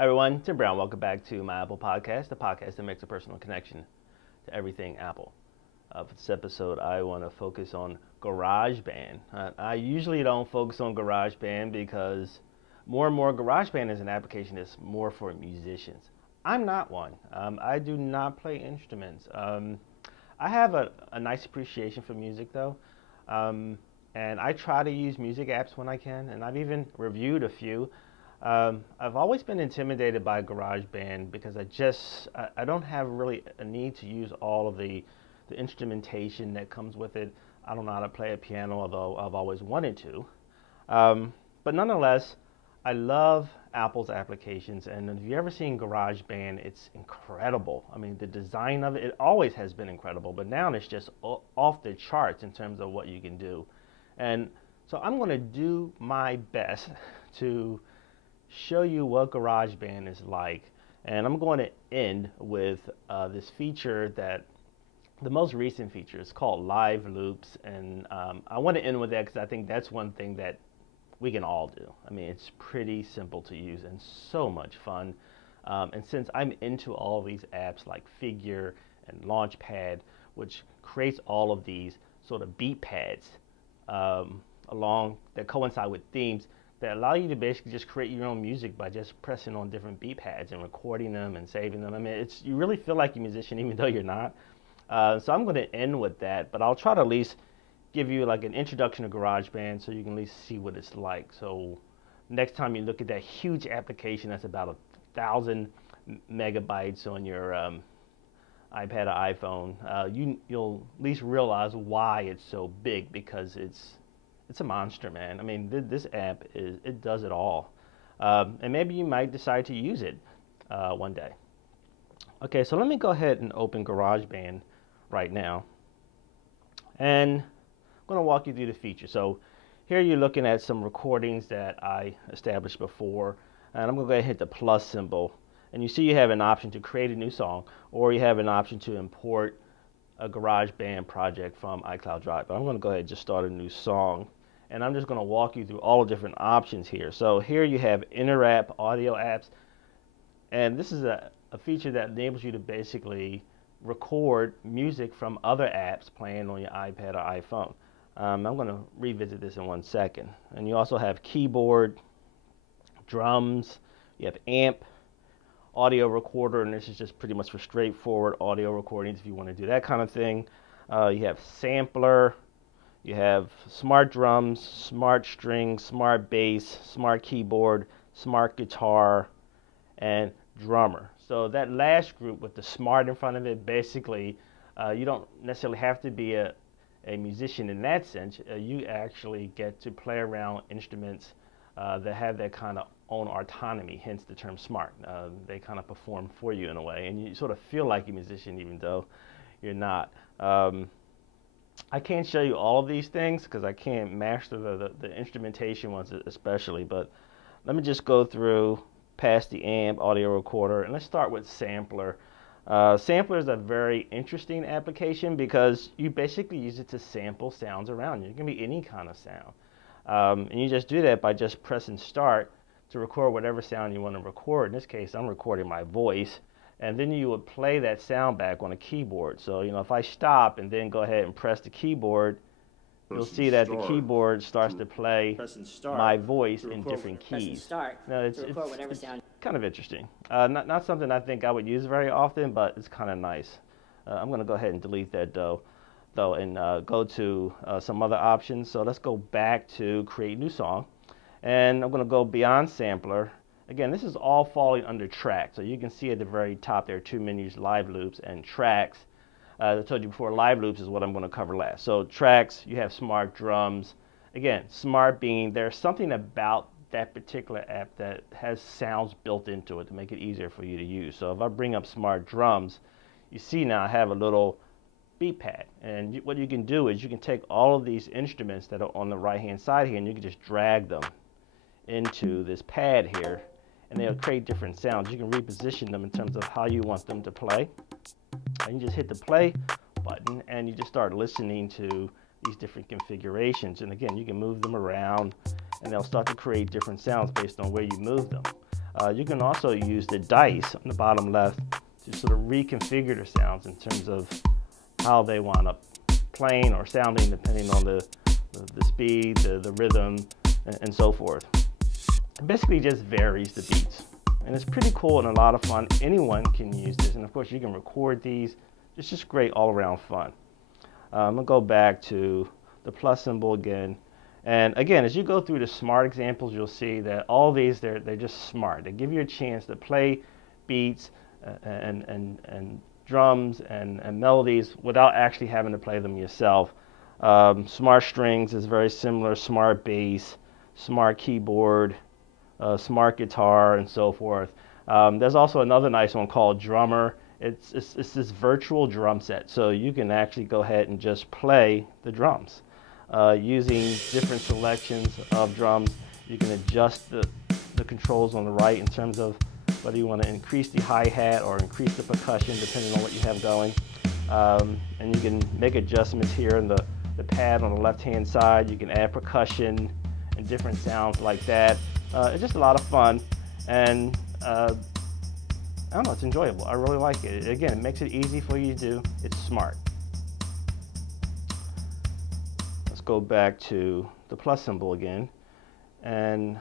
Hi everyone, Tim Brown. Welcome back to my Apple podcast, the podcast that makes a personal connection to everything Apple. For this episode, I want to focus on Garageband. I usually don't focus on Garageband because more and more Garageband is an application that's more for musicians. I'm not one. I do not play instruments. I have a nice appreciation for music though, and I try to use music apps when I can, and I've even reviewed a few. I've always been intimidated by GarageBand because I don't have really a need to use all of the instrumentation that comes with it. I don't know how to play a piano, although I've always wanted to. But nonetheless, I love Apple's applications, and if you've ever seen GarageBand, it's incredible. I mean, the design of it, it always has been incredible, but now it's just off the charts in terms of what you can do. And so I'm going to do my best to show you what GarageBand is like, and I'm going to end with this feature that the most recent feature is called live loops, and I want to end with that because I think that's one thing that we can all do. I mean, it's pretty simple to use and so much fun. And since I'm into all these apps like Figure and Launchpad, which creates all of these sort of beat pads along that coincide with themes that allow you to basically just create your own music by just pressing on different beat pads and recording them and saving them. I mean, you really feel like a musician even though you're not. So I'm going to end with that, but I'll try to at least give you like an introduction to GarageBand so you can at least see what it's like. So next time you look at that huge application that's about 1,000 megabytes on your iPad or iPhone, you'll at least realize why it's so big, because it's a monster, man. I mean, this app it does it all, and maybe you might decide to use it one day. Okay, so let me go ahead and open GarageBand right now, and I'm going to walk you through the features. So here you're looking at some recordings that I established before, and I'm going to go ahead and hit the plus symbol, and you see you have an option to create a new song, or you have an option to import a GarageBand project from iCloud Drive. But I'm going to go ahead and just start a new song, and I'm just going to walk you through all the different options here. So here you have inter-app audio apps, and this is a feature that enables you to basically record music from other apps playing on your iPad or iPhone. I'm going to revisit this in 1 second. And you also have keyboard, drums, you have amp, audio recorder, and this is just pretty much for straightforward audio recordings if you want to do that kind of thing. You have sampler, you have smart drums, smart strings, smart bass, smart keyboard, smart guitar, and drummer. So that last group with the smart in front of it, basically, you don't necessarily have to be a musician in that sense. You actually get to play around instruments that have that kind of own autonomy, hence the term smart. They kind of perform for you in a way, and you sort of feel like a musician even though you're not. I can't show you all of these things because I can't master the instrumentation ones especially, but let me just go through past the amp, audio recorder, and let's start with sampler. Sampler is a very interesting application because you basically use it to sample sounds around you. It can be any kind of sound. And you just do that by just pressing start to record whatever sound you want to record. In this case, I'm recording my voice, and then you would play that sound back on a keyboard. So, you know, if I stop and then go ahead and press the keyboard, you'll see that the keyboard starts to play my voice in different keys. Now, it's kind of interesting. Not something I think I would use very often, but it's kind of nice. I'm going to go ahead and delete that though, and go to some other options. So let's go back to create new song, and I'm going to go beyond sampler. Again, this is all falling under tracks. So you can see at the very top there are two menus: live loops and tracks. As I told you before, live loops is what I'm going to cover last. So tracks, you have smart drums. Again, smart being there's something about that particular app that has sounds built into it to make it easier for you to use. So if I bring up smart drums, you see now I have a little beat pad. And what you can do is you can take all of these instruments that are on the right-hand side here, and you can just drag them into this pad here, and they'll create different sounds. You can reposition them in terms of how you want them to play. And you just hit the play button, and you just start listening to these different configurations. And again, you can move them around, and they'll start to create different sounds based on where you move them. You can also use the dice on the bottom left to sort of reconfigure the sounds in terms of how they wind up playing or sounding, depending on the speed, the rhythm, and so forth. It basically just varies the beats. And it's pretty cool and a lot of fun. Anyone can use this. And of course, you can record these. It's just great all around fun. I'm going to go back to the plus symbol again. And again, as you go through the smart examples, you'll see that all these, they're just smart. They give you a chance to play beats and drums and melodies without actually having to play them yourself. Smart strings is very similar, smart bass, smart keyboard, smart guitar, and so forth. There's also another nice one called Drummer. It's this virtual drum set, so you can actually go ahead and just play the drums. Using different selections of drums, you can adjust the controls on the right in terms of whether you want to increase the hi-hat or increase the percussion, depending on what you have going. And you can make adjustments here in the pad on the left-hand side. You can add percussion and different sounds like that. It's just a lot of fun, and I don't know, it's enjoyable. I really like it. Again, it makes it easy for you to do. It's smart. Let's go back to the plus symbol again, and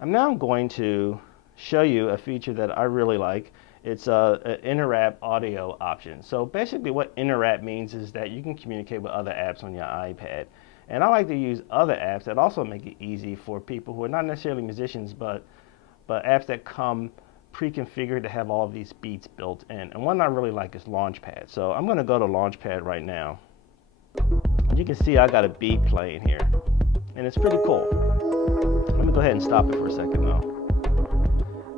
I'm now going to show you a feature that I really like. It's an inter-app audio option. So basically what inter-app means is that you can communicate with other apps on your iPad. And I like to use other apps that also make it easy for people who are not necessarily musicians, but apps that come pre-configured to have all of these beats built in. And one I really like is Launchpad. So I'm going to go to Launchpad right now. You can see I got a beat playing here, and it's pretty cool. Let me go ahead and stop it for a second though.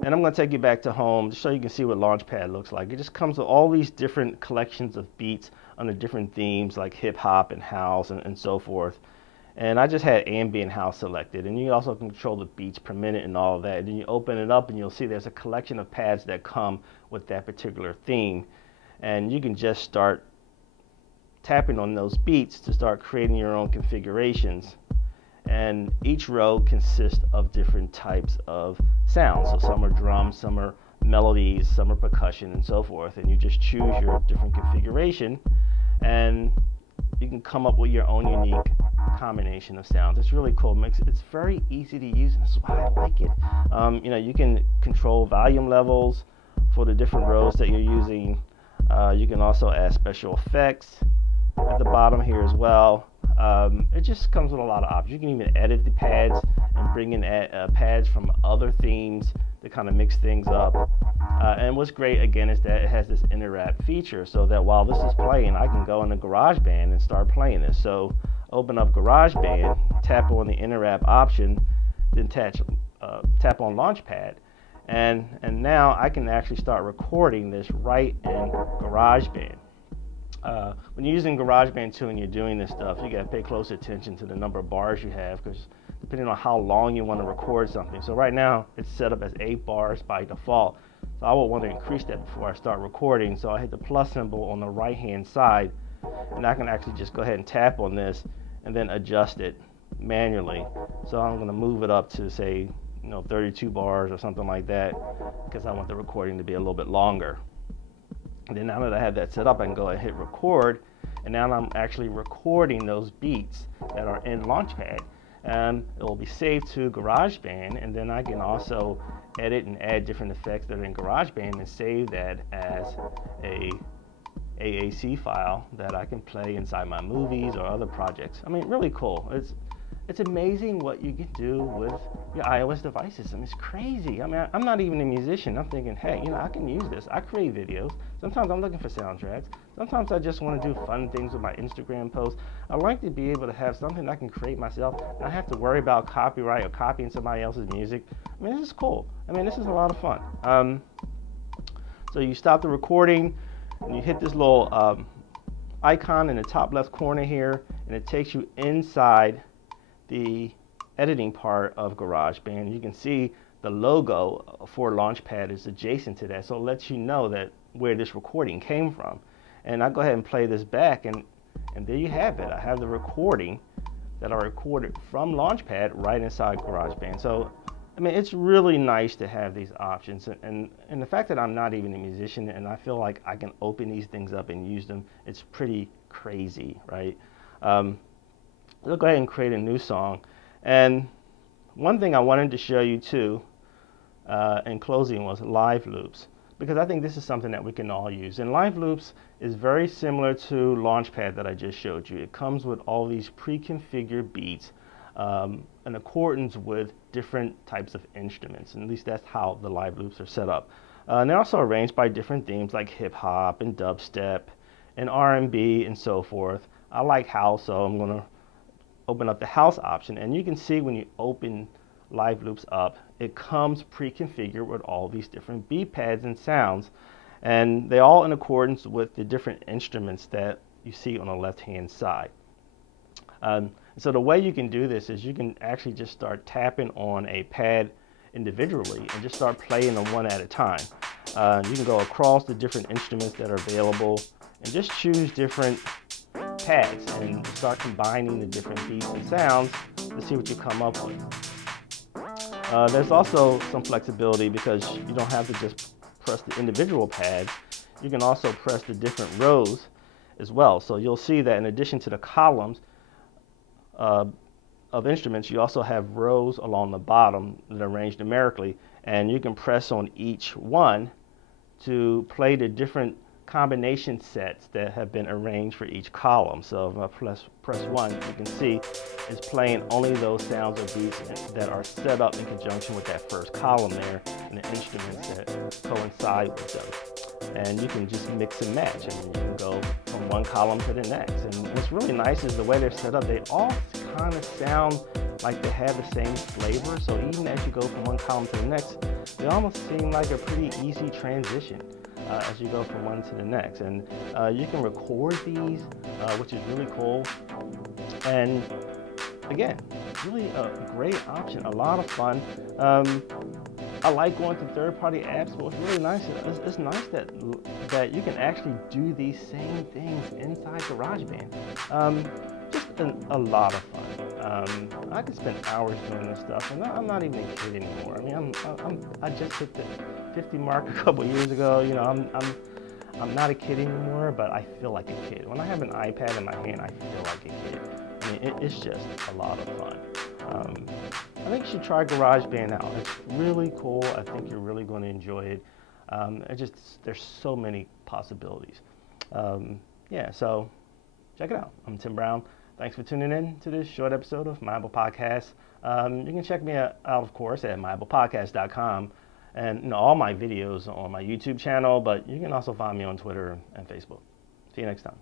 And I'm going to take you back to home just so you can see what Launchpad looks like. It just comes with all these different collections of beats under different themes like hip hop and house and so forth. And I just had ambient house selected, and you also control the beats per minute and all of that. And then you open it up and you'll see there's a collection of pads that come with that particular theme. And you can just start tapping on those beats to start creating your own configurations. And each row consists of different types of sounds. So some are drums, some are melodies, some are percussion, and so forth. And you just choose your different configuration, and you can come up with your own unique combination of sounds. It's really cool. It's very easy to use, and that's why I like it. You know, you can control volume levels for the different rows that you're using. You can also add special effects at the bottom here as well. It just comes with a lot of options. You can even edit the pads and bring in pads from other themes to kind of mix things up. And what's great again is that it has this inter-app feature, so that while this is playing, I can go into Garageband and start playing this. So open up Garageband, tap on the inter-app option, then tap on Launchpad, and now I can actually start recording this right in Garageband. When you're using GarageBand 2 and you're doing this stuff, you got to pay close attention to the number of bars you have, because depending on how long you want to record something. So right now it's set up as 8 bars by default. So I would want to increase that before I start recording. So I hit the plus symbol on the right hand side, and I can actually just go ahead and tap on this and then adjust it manually. So I'm going to move it up to, say, 32 bars or something like that, because I want the recording to be a little bit longer. And then now that I have that set up, I can go ahead and hit record, and now I'm actually recording those beats that are in Launchpad, and it will be saved to GarageBand, and then I can also edit and add different effects that are in GarageBand and save that as a AAC file that I can play inside my movies or other projects. I mean, really cool. It's amazing what you can do with your iOS devices. I mean, it's crazy. I mean, I'm not even a musician. I'm thinking, hey, I can use this. I create videos. Sometimes I'm looking for soundtracks. Sometimes I just want to do fun things with my Instagram posts. I like to be able to have something I can create myself, not have to worry about copyright or copying somebody else's music. I mean, this is cool. I mean, this is a lot of fun. So you stop the recording, and you hit this little icon in the top left corner here, and it takes you inside the editing part of GarageBand. You can see the logo for Launchpad is adjacent to that, so it lets you know that where this recording came from. And I go ahead and play this back, and there you have it. I have the recording that I recorded from Launchpad right inside GarageBand. So I mean, it's really nice to have these options, and the fact that I'm not even a musician and I feel like I can open these things up and use them, it's pretty crazy, right? Let's go ahead and create a new song. And one thing I wanted to show you too, in closing, was live loops, because I think this is something that we can all use. And live loops is very similar to Launchpad that I just showed you. It comes with all these pre-configured beats in accordance with different types of instruments, and at least that's how the live loops are set up. And they're also arranged by different themes like hip hop and dubstep and R&B and so forth. I like house, so I'm going to open up the house option, and you can see when you open live loops up, it comes pre-configured with all these different beat pads and sounds, and they're all in accordance with the different instruments that you see on the left hand side. So the way you can do this is you can actually just start tapping on a pad individually and just start playing them one at a time. You can go across the different instruments that are available and just choose different pads and start combining the different beats and sounds to see what you come up with. There's also some flexibility because you don't have to just press the individual pads. You can also press the different rows as well. So you'll see that in addition to the columns of instruments, you also have rows along the bottom that are arranged numerically, and you can press on each one to play the different combination sets that have been arranged for each column. So if I press 1, you can see it's playing only those sounds or beats that are set up in conjunction with that first column there and the instruments that coincide with them. And you can just mix and match, and you can go from one column to the next. And what's really nice is the way they're set up. They all kind of sound like they have the same flavor, so even as you go from one column to the next, they almost seem like a pretty easy transition as you go from one to the next. And you can record these, which is really cool. And again, really a great option, a lot of fun. I like going to third-party apps, but what's really nice is it's nice that you can actually do these same things inside GarageBand. Just a lot of fun. I could spend hours doing this stuff, and I'm not even a kid anymore. I mean, I just hit the 50 mark a couple years ago. You know, I'm not a kid anymore, but I feel like a kid. When I have an iPad in my hand, I feel like a kid. I mean, it's just a lot of fun. I think you should try GarageBand out. It's really cool. I think you're really going to enjoy it. There's so many possibilities. Yeah, so check it out. I'm Tim Brown. Thanks for tuning in to this short episode of My Apple Podcast. You can check me out, of course, at myapplepodcast.com, and all my videos on my YouTube channel, but you can also find me on Twitter and Facebook. See you next time.